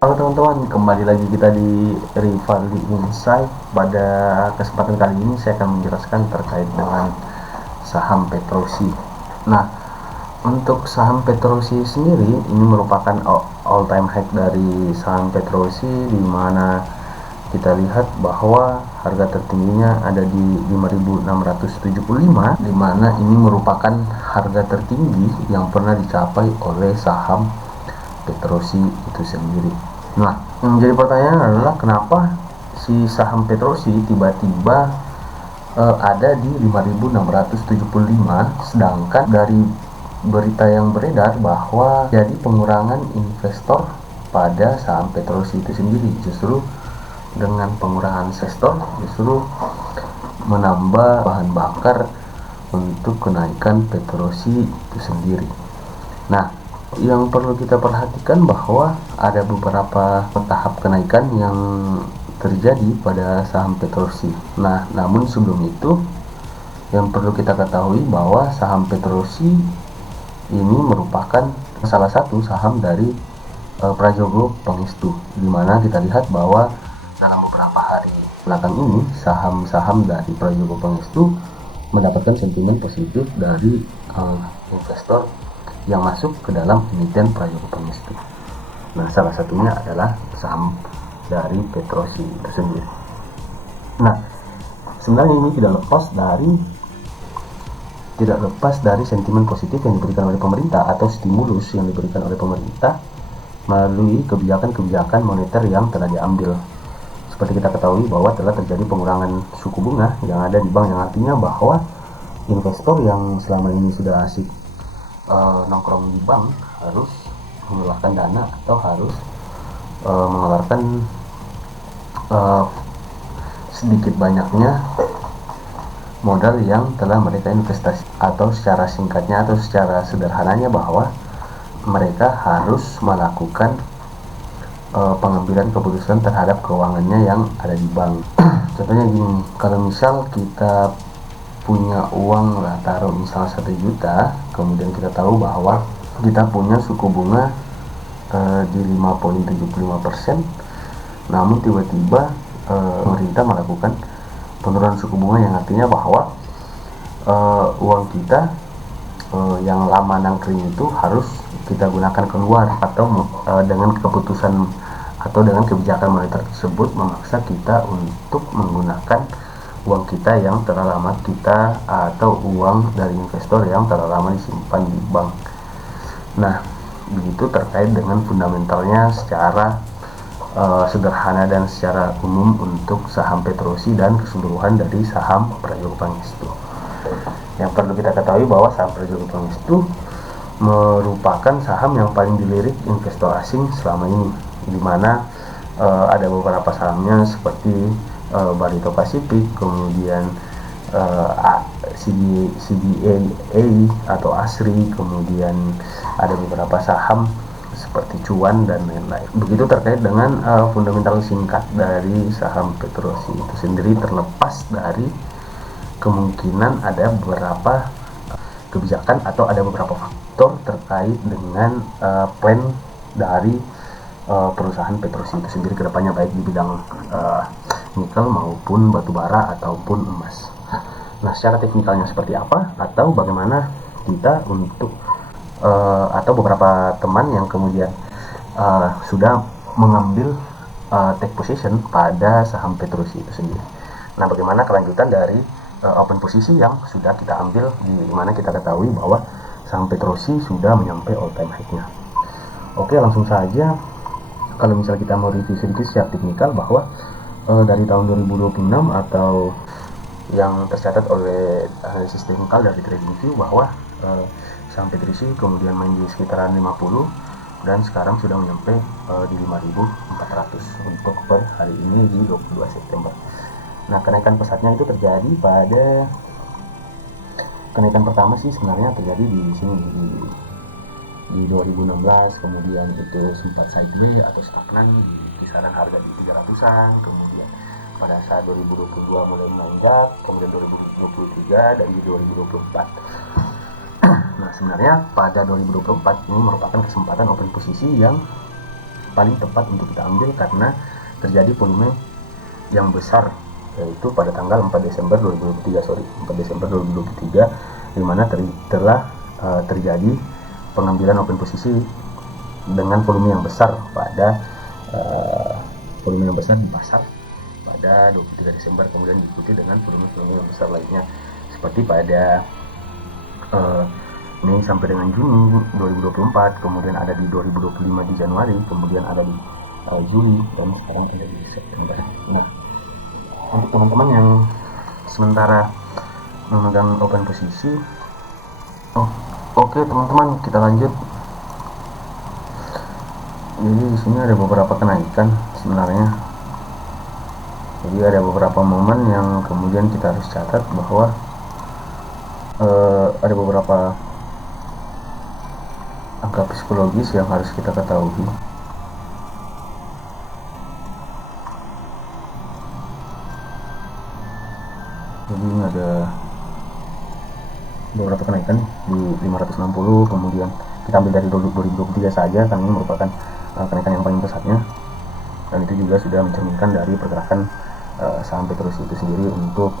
Halo teman-teman, kembali lagi kita di Rivaldi Insight. Pada kesempatan kali ini saya akan menjelaskan terkait dengan saham Petrosi. Nah, untuk saham Petrosi sendiri ini merupakan all time high dari saham Petrosi, di mana kita lihat bahwa harga tertingginya ada di 5.675, di mana ini merupakan harga tertinggi yang pernah dicapai oleh saham Petrosi itu sendiri. Nah, yang menjadi pertanyaan adalah kenapa si saham Petrosi tiba-tiba ada di 5.675, sedangkan dari berita yang beredar bahwa jadi pengurangan investor pada saham Petrosi itu sendiri. Justru dengan pengurangan investor justru menambah bahan bakar untuk kenaikan Petrosi itu sendiri. Nah, yang perlu kita perhatikan bahwa ada beberapa tahap kenaikan yang terjadi pada saham Petrosi. Nah, namun sebelum itu yang perlu kita ketahui bahwa saham Petrosi ini merupakan salah satu saham dari Prajogo Pangestu, di mana kita lihat bahwa dalam beberapa hari belakang ini saham-saham dari Prajogo Pangestu mendapatkan sentimen positif dari investor yang masuk ke dalam emiten Prajogo Pangestu. Nah, salah satunya adalah saham dari Petrosi itu sendiri. Nah, sebenarnya ini tidak lepas dari sentimen positif yang diberikan oleh pemerintah atau stimulus yang diberikan oleh pemerintah melalui kebijakan-kebijakan moneter yang telah diambil. Seperti kita ketahui bahwa telah terjadi pengurangan suku bunga yang ada di bank, yang artinya bahwa investor yang selama ini sudah asik nongkrong di bank harus mengeluarkan dana atau harus mengeluarkan sedikit banyaknya modal yang telah mereka investasi, atau secara singkatnya atau secara sederhananya bahwa mereka harus melakukan pengambilan keputusan terhadap keuangannya yang ada di bank. Contohnya gini, kalau misal kita punya uang lah, taruh misal 1 juta, kemudian kita tahu bahwa kita punya suku bunga di 5,75%, namun tiba-tiba pemerintah melakukan penurunan suku bunga, yang artinya bahwa uang kita yang lama nangkring itu harus kita gunakan keluar, atau dengan keputusan atau dengan kebijakan moneter tersebut memaksa kita untuk menggunakan uang kita yang telah lama kita, atau uang dari investor yang telah lama disimpan di bank. Nah, begitu terkait dengan fundamentalnya secara sederhana dan secara umum untuk saham Petrosi dan keseluruhan dari saham Prajogo Pangestu. Yang perlu kita ketahui bahwa saham Prajogo Pangestu merupakan saham yang paling dilirik investor asing selama ini, di mana ada beberapa sahamnya seperti Barito Pacific, kemudian CDA atau ASRI, kemudian ada beberapa saham seperti Cuan dan lain-lain. Begitu terkait dengan fundamental singkat dari saham Petrosi itu sendiri, terlepas dari kemungkinan ada beberapa kebijakan atau ada beberapa faktor terkait dengan plan dari perusahaan Petrosi itu sendiri ke depannya, baik di bidang nikel maupun batubara ataupun emas. Nah, secara teknikalnya seperti apa, atau bagaimana kita untuk atau beberapa teman yang kemudian sudah mengambil take position pada saham Petrosi itu sendiri. Nah, bagaimana kelanjutan dari open posisi yang sudah kita ambil, di mana kita ketahui bahwa saham Petrosi sudah menyampai all time high-nya. Oke, langsung saja. Kalau misalnya kita mau review sedikit secara teknikal, bahwa dari tahun 2026 atau yang tercatat oleh analisis teknikal dari TradingView, bahwa saham Petrosi kemudian main di sekitaran 50 dan sekarang sudah menyampai di 5.400 untuk per hari ini di 22 September. Nah, kenaikan pesatnya itu terjadi pada kenaikan pertama sih sebenarnya terjadi di sini di 2016, kemudian itu sempat sideways atau stagnan di kisaran harga di 300-an, kemudian pada saat 2022 mulai menanjak, kemudian 2023 dan di 2024. Nah, sebenarnya pada 2024 ini merupakan kesempatan open posisi yang paling tepat untuk kita ambil karena terjadi volume yang besar, yaitu pada tanggal 4 Desember 2023 di mana telah terjadi pengambilan open posisi dengan volume yang besar di pasar pada 23 Desember, kemudian diikuti dengan volume yang besar lainnya seperti pada Mei sampai dengan Juni 2024, kemudian ada di 2025 di Januari, kemudian ada di Juli, dan sekarang ada di September. Nah, untuk teman-teman yang sementara memegang open posisi, oke teman-teman, kita lanjut. Jadi di sini ada beberapa kenaikan sebenarnya. Jadi ada beberapa momen yang kemudian kita harus catat bahwa ada beberapa angka psikologis yang harus kita ketahui. Jadi ini ada beberapa kenaikan di 560, kemudian kita ambil dari 2023 saja karena ini merupakan kenaikan yang paling pesatnya, dan itu juga sudah mencerminkan dari pergerakan saham Petrosi itu sendiri untuk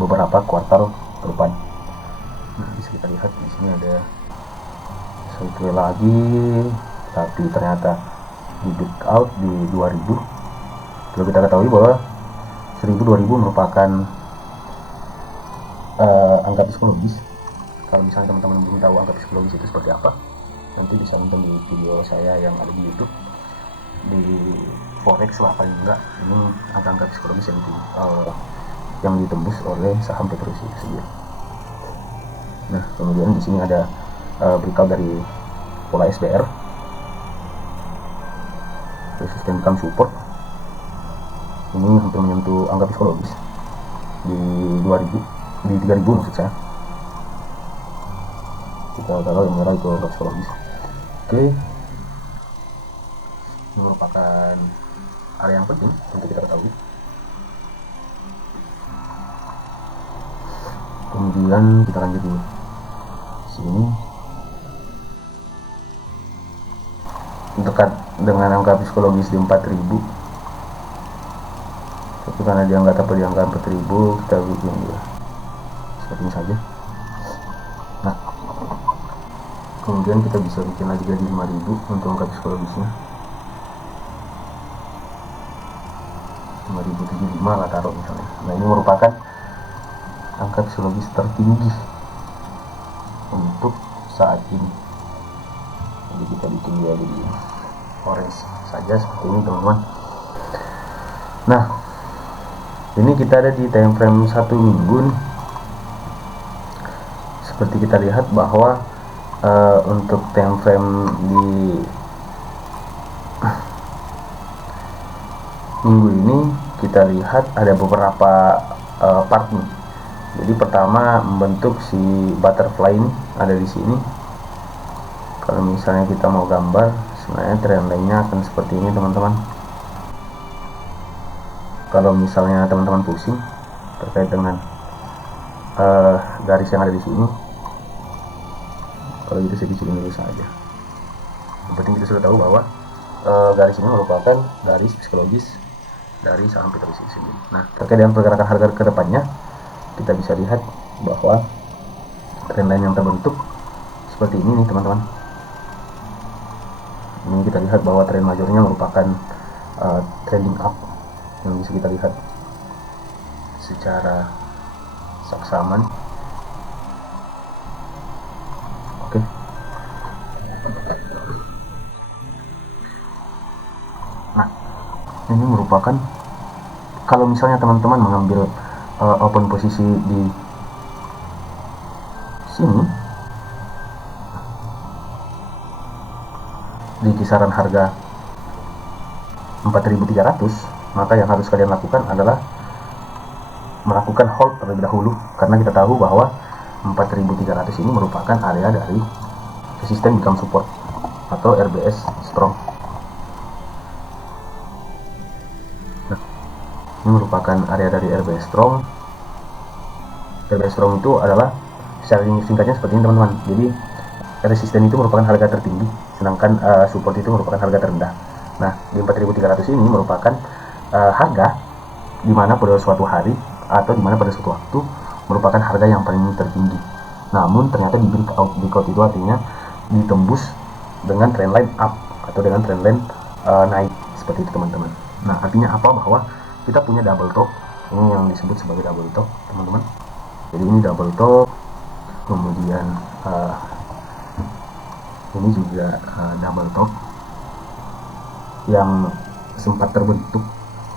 beberapa kuartal ke depan. Nah, bisa kita lihat di sini ada sekali lagi, tapi ternyata di breakout di 2000. Perlu kita ketahui bahwa 1000-2000 merupakan angka psikologis. Kalau misalnya teman-teman belum tahu angka psikologis itu seperti apa, nanti bisa nonton di video saya yang ada di YouTube, di forex lah paling enggak. Ini angka-angka psikologis yang ditembus oleh saham Petrosi itu sendiri. Nah, kemudian di sini ada breakout dari pola SBR, resistance become support. Ini hampir menyentuh angka psikologis di 3000 maksud saya. Kita taruh yang merah itu angka psikologis. Oke, ini merupakan area yang penting untuk kita ketahui. Kemudian kita lanjut di sini, dekat dengan angka psikologis di 4000, tapi karena dia nggak dapat di angka 4000, kita bikin dia seperti ini saja. Nah, kemudian kita bisa bikin lagi di 5000 untuk angka psikologisnya, 5075 lah taruh misalnya. Nah, ini merupakan angka psikologis tertinggi untuk saat ini. Jadi kita bikin dia di orange saja seperti ini teman-teman. Nah, ini kita ada di time frame 1 minggu nih. Seperti kita lihat bahwa untuk time frame di minggu ini kita lihat ada beberapa part nih. Jadi pertama membentuk si butterfly ini ada di sini. Kalau misalnya kita mau gambar, sebenarnya trend line-nya akan seperti ini teman-teman. Kalau misalnya teman-teman pusing terkait dengan garis yang ada di sini, kalau gitu saya kecilin dulu saja. Yang penting kita sudah tahu bahwa garis ini merupakan garis psikologis dari saham Petrosi sendiri. Nah, terkait dengan pergerakan harga ke depannya, kita bisa lihat bahwa trend line yang terbentuk seperti ini nih teman-teman. Ini kita lihat bahwa tren majornya merupakan trending up yang bisa kita lihat secara saksaman. Oke. Nah, ini merupakan, kalau misalnya teman-teman mengambil open posisi di sini di kisaran harga 4.300, maka yang harus kalian lakukan adalah melakukan hold terlebih dahulu, karena kita tahu bahwa 4.300 ini merupakan area dari resisten become support atau RBS strong. Nah, ini merupakan area dari RBS strong. RBS strong itu adalah secara singkatnya seperti ini teman-teman. Jadi resisten itu merupakan harga tertinggi, sedangkan support itu merupakan harga terendah. Nah, di 4.300 ini merupakan harga di mana pada suatu hari atau di mana pada suatu waktu merupakan harga yang paling tertinggi. Namun ternyata di breakout itu artinya ditembus dengan trendline up atau dengan trendline naik seperti itu teman-teman. Nah, artinya apa? Bahwa kita punya double top, ini yang disebut sebagai double top teman-teman. Jadi ini double top, kemudian ini juga double top yang sempat terbentuk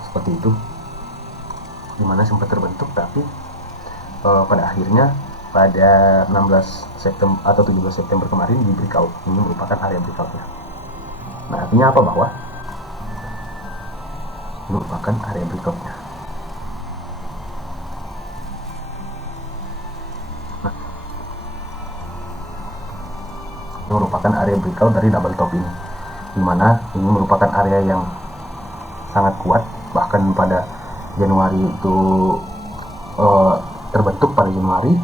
seperti itu, dimana sempat terbentuk tapi pada akhirnya pada 16 September atau 17 September kemarin di breakout. Ini merupakan area breakoutnya. Nah, artinya apa? Bahwa ini merupakan area breakoutnya. Nah, ini merupakan area breakout dari double top ini, dimana ini merupakan area yang sangat kuat. Bahkan pada Januari itu terbentuk pada Januari,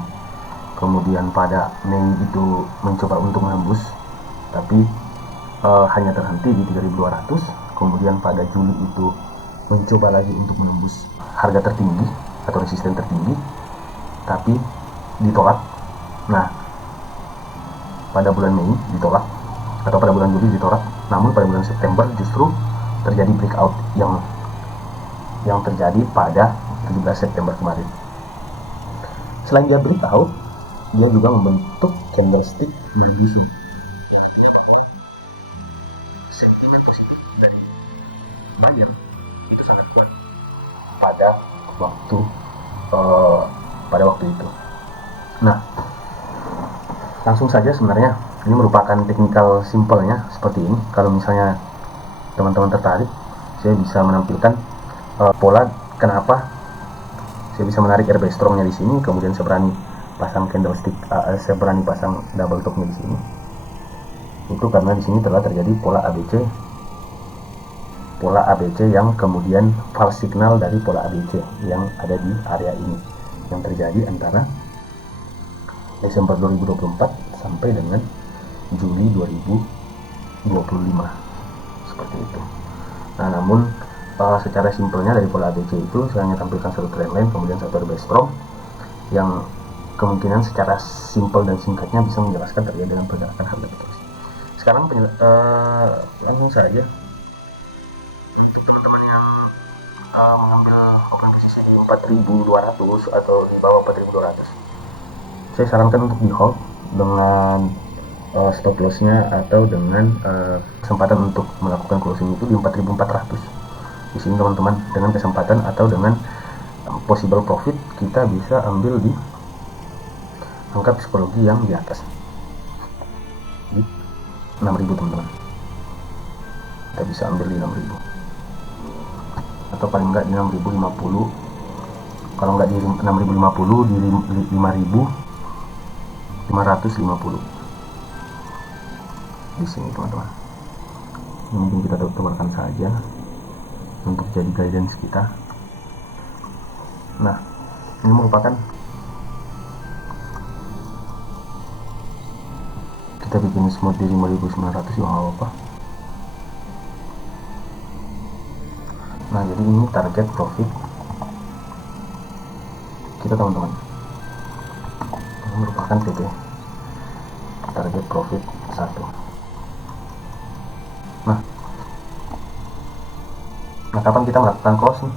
kemudian pada Mei itu mencoba untuk menembus tapi hanya terhenti di 3.200. Kemudian pada Juli itu mencoba lagi untuk menembus harga tertinggi atau resisten tertinggi tapi ditolak. Nah, pada bulan Mei ditolak atau pada bulan Juli ditolak, namun pada bulan September justru terjadi breakout yang terjadi pada 17 September kemarin. Selain dia breakout, dia juga membentuk candlestick non-busy. Sentimen positif dari buyer itu sangat kuat pada waktu itu. Nah, langsung saja sebenarnya ini merupakan technical simpelnya seperti ini. Kalau misalnya teman-teman tertarik, saya bisa menampilkan pola kenapa saya bisa menarik RB strongnya di sini, kemudian saya berani pasang candlestick, saya berani pasang double topnya di sini. Itu karena di sini telah terjadi pola ABC yang kemudian false signal dari pola ABC yang ada di area ini, yang terjadi antara Desember 2024 sampai dengan Juli 2025 seperti itu. Nah, namun secara simpelnya dari pola ABC itu saya hanya tampilkan satu trendline kemudian satu RB strong yang kemungkinan secara simpel dan singkatnya bisa menjelaskan terkait dengan pergerakan harga terus. Sekarang langsung saja untuk teman-teman yang mengambil open posisi di 4.200 atau di bawah 4.200, saya sarankan untuk di hold dengan stop lossnya atau dengan kesempatan untuk melakukan closing itu di 4.400. Di sini teman-teman dengan kesempatan atau dengan possible profit kita bisa ambil di angka psikologi yang di atas di 6.000 teman-teman. Kita bisa ambil di 6.000 atau paling enggak di 6.050. Kalau enggak di 6.050 di 5.550 di sini teman-teman. Ini mungkin kita tukarkan saja untuk jadi guidance kita. Nah, ini merupakan kita bikin smooth di 5.900 ya apa. Nah, jadi ini target profit kita teman-teman. Ini merupakan TP target profit 1. Nah, kapan kita melakukan close nih?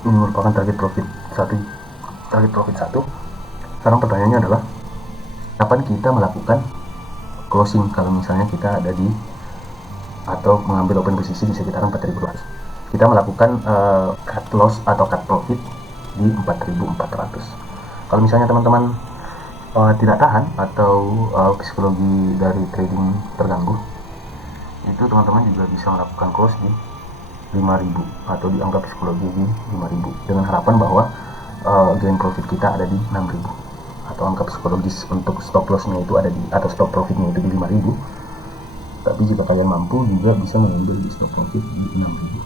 Ini merupakan target profit 1. Sekarang pertanyaannya adalah kapan kita melakukan closing kalau misalnya kita ada di atau mengambil open posisi di sekitaran 4.200. Kita melakukan cut loss atau cut profit di 4.400. Kalau misalnya teman-teman tidak tahan atau psikologi dari trading terganggu, itu teman-teman juga bisa melakukan close di 5.000 atau dianggap psikologi di 5.000 dengan harapan bahwa gain profit kita ada di 6.000 atau angka psikologis untuk stop lossnya itu ada di atau stop profitnya itu di 5.000. Tapi jika kalian mampu juga bisa mengambil di stop profit di 6.000.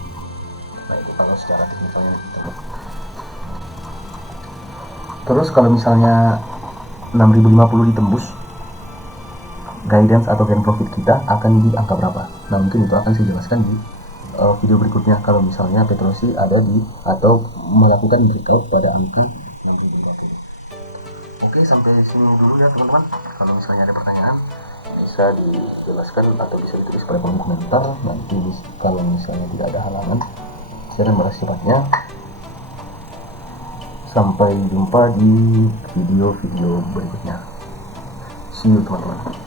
Nah, itu kalau secara teknikalnya. Terus kalau misalnya 6.050 ditembus guidance atau gain profit kita akan di angka berapa. Nah, mungkin itu akan saya jelaskan di video berikutnya kalau misalnya Petrosi ada di atau melakukan breakout pada angka. Oke, sampai sini dulu ya teman-teman. Kalau misalnya ada pertanyaan bisa dijelaskan atau bisa ditulis pada kolom komentar. Nanti kalau misalnya tidak ada halangan saya akan balas cepatnya. Sampai jumpa di video-video berikutnya. See you teman-teman.